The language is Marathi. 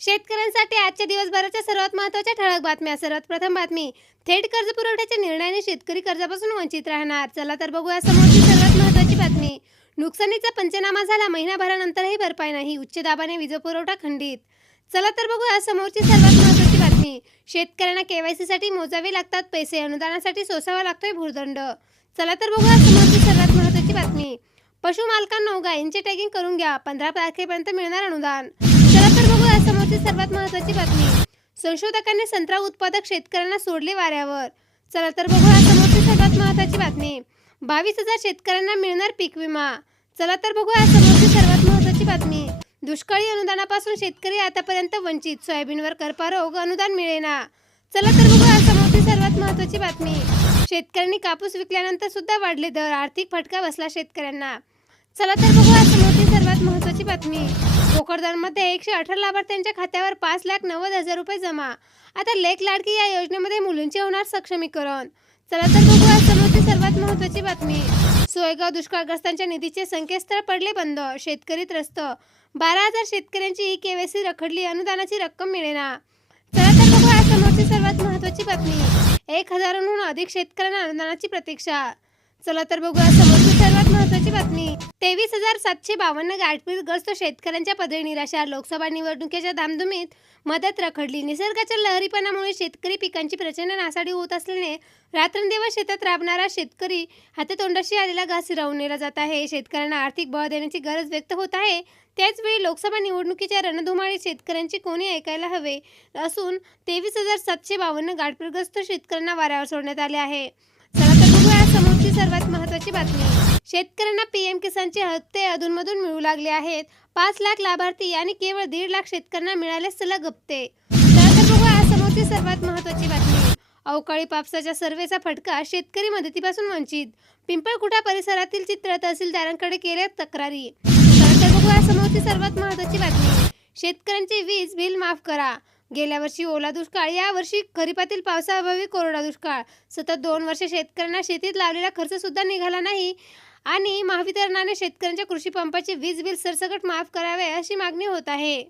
शेतकऱ्यांसाठी आजच्या दिवसभराच्या सर्वात महत्त्वाच्या ठळक बातम्या. सर्वात प्रथम बातमी थेट कर्ज पुरवठ्याच्या निर्णयाने शेतकरी कर्जापासून वंचित राहणार. चला तर बघूया समोरची सर्वात महत्त्वाची बातमी. नुकसानीचा पंचनामा झाला महिनाभरानंतरही भरपाई नाही उच्च दाबाने वीज पुरवठा खंडित. चला तर बघूया समोरची सर्वात महत्त्वाची बातमी. शेतकऱ्यांना केवायसी साठी मोजावे लागतात पैसे अनुदानासाठी सोसावा लागतोय भूर्दंड. चला तर बघूया समोरची सर्वात महत्त्वाची बातमी. पशु मालकांना गायींचे टॅगिंग करून घ्या पंधरा तारखेपर्यंत मिळणार अनुदान. चला तर बघू समोरची सर्वात महत्त्वाची बातमी. संशोधकांनी संत्रा उत्पादक शेतकऱ्यांना सोडले वाऱ्यावर. चला तर बघूया समोरची सर्वात महत्त्वाची बातमी. बावीस हजार शेतकऱ्यांना मिळणार पीक विमा. चला तर बघूया समोरची सर्वात महत्त्वाची बातमी. दुष्काळी अनुदानापासून शेतकरी आतापर्यंत वंचित. सोयाबीनवर करपारोग अनुदान मिळेना. चला तर बघूया समोरची सर्वात महत्त्वाची बातमी. शेतकऱ्यांनी कापूस विकल्यानंतर सुद्धा वाढले दर. आर्थिक फटका बसला शेतकऱ्यांना. चला तर बघूया महत्वाची महत्त्वाची बातमी. भोकरदनमध्ये एकशे अठरा लाभार्थ्यांच्या खात्यावर पाच लाख नव्वद हजार रुपये जमा. आता लेख लाडकी या योजनेमध्ये मुलींचे होणार सक्षमीकरण. चला तर बघूया समोरची सर्वात महत्त्वाची बातमी. सोयगाव दुष्काळग्रस्तांच्या निधीचे संकेतस्थळ पडले बंद. शेतकरी त्रस्त. बारा हजार शेतकऱ्यांची ई केवायसी रखडली. अनुदानाची रक्कम मिळेना. चला तर बघूया समोरची सर्वात महत्त्वाची बातमी. एक हजारांहून अधिक शेतकऱ्यांना अनुदानाची प्रतीक्षा. चला तर बघूया समोरची सर्वात वीस हजार सातशे बावन्न गाठपीटग्रस्त शेतकऱ्यांच्या पदरी निराशा लोकसभा निवडणुकीच्या धामधुमीत मदत रखडली. निसर्गाच्या लहरीपणामुळे शेतकरी पिकांची प्रचंड नासाडी होत असल्याने रात्रंदिवस शेतात राबणारा शेतकरी हाततोंडाशी आलेला घास हिरावून नेला जात आहे. शेतकऱ्यांना आर्थिक बळ देण्याची गरज व्यक्त होत आहे. त्याचवेळी लोकसभा निवडणुकीच्या रणधुमाळीत शेतकऱ्यांची कोणी ऐकायला हवे असून तेवीस हजार सातशे बावन्न गाठपीटग्रस्त शेतकऱ्यांना वाऱ्यावर सोडण्यात आले आहे. समोरची सर्वात महत्त्वाची बातमी. शेतकऱ्यांना किसानचे हप्ते अधूनमधून मिळू लागले आहेत. पाच लाख लाभार्थी आणि केवळ दीड लाख शेतकऱ्यांना मिळाले सलग हप्ते चला तर बघूया समोरची सर्वात महत्त्वाची बातमी. अवकाळी पावसाच्या सर्वेचा फटका शेतकरी मदतीपासून वंचित. पिंपळकुटा परिसरातील चित्र तहसीलदारांकडे केल्या तक्रारी. चला तर समोरची सर्वात महत्त्वाची बातमी. शेतकऱ्यांचे वीज बिल माफ करा. गेल्या वर्षी ओला दुष्काळ या वर्षी खरीपातील पावसाअभावी कोरडा दुष्काळ. सतत दोन वर्ष शेतकऱ्यांना शेतीत लावलेला खर्च सुद्धा निघाला नाही आणि महावितरणाने शेतकऱ्यांच्या कृषी पंपाचे वीज बिल सरसकट माफ करावे अशी मागणी होत आहे.